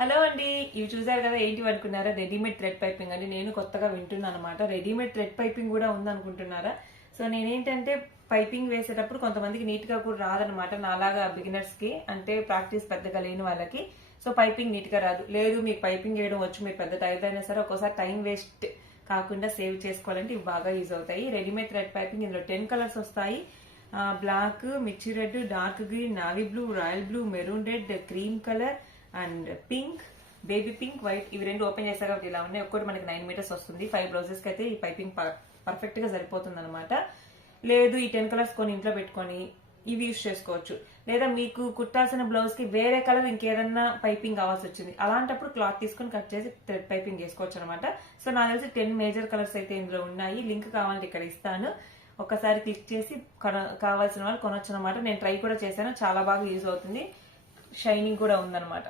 Hello అండి, ఇవి చూసారు కదా, ఏంటి అనుకున్నారా? రెడీమేడ్ థ్రెడ్ పైపింగ్ అండి. నేను కొత్తగా వింటున్నాను అనమాట. రెడీమేడ్ థ్రెడ్ పైపింగ్ కూడా ఉందనుకుంటున్నారా? సో నేనేంటంటే పైపింగ్ వేసేటప్పుడు కొంతమందికి నీట్ గా కూడా రాదనమాట. నాలాగా బిగినర్స్ కి, అంటే ప్రాక్టీస్ పెద్దగా లేని వాళ్ళకి. సో పైపింగ్ నీట్ గా రాదు. లేదు మీకు పైపింగ్ వేయడం వచ్చు, మీరు పెద్ద టైప్ అయినా సరే ఒక్కోసారి టైం వేస్ట్ కాకుండా సేవ్ చేసుకోవాలంటే ఇవి బాగా యూజ్ అవుతాయి. రెడీమేడ్ థ్రెడ్ పైపింగ్ ఇందులో 10 కలర్స్ వస్తాయి. బ్లాక్, మిర్చి red, dark green, navy blue, royal blue, maroon red, cream colour and pink, baby pink, white. ఇవి రెండు ఓపెన్ చేస్తారు కాబట్టి ఇలా ఉన్నాయి. ఒక్కటి మనకి 9 మీటర్స్ వస్తుంది. 5 బ్లౌజెస్ కి అయితే ఈ పైపింగ్ పర్ఫెక్ట్ గా సరిపోతుంది అనమాట. లేదు ఈ 10 కలర్స్ కొని ఇంట్లో పెట్టుకొని ఇవి యూజ్ చేసుకోవచ్చు. లేదా మీకు కుట్టాల్సిన బ్లౌజ్ కి వేరే కలర్ ఇంకేదన్నా పైపింగ్ కావాల్సి వచ్చింది, అలాంటప్పుడు క్లాత్ తీసుకొని కట్ చేసి థ్రెడ్ పైపింగ్ చేసుకోవచ్చు అనమాట. సో నాకు తెలిసి 10 మేజర్ కలర్స్ అయితే ఇందులో ఉన్నాయి. లింక్ కావాలంటే ఇక్కడ ఇస్తాను, ఒకసారి క్లిక్ చేసి కావాల్సిన వాళ్ళు కొనొచ్చు అనమాట. నేను ట్రై కూడా చేశాను, చాలా బాగా యూజ్ అవుతుంది. షైనింగ్ కూడా ఉందన్నమాట.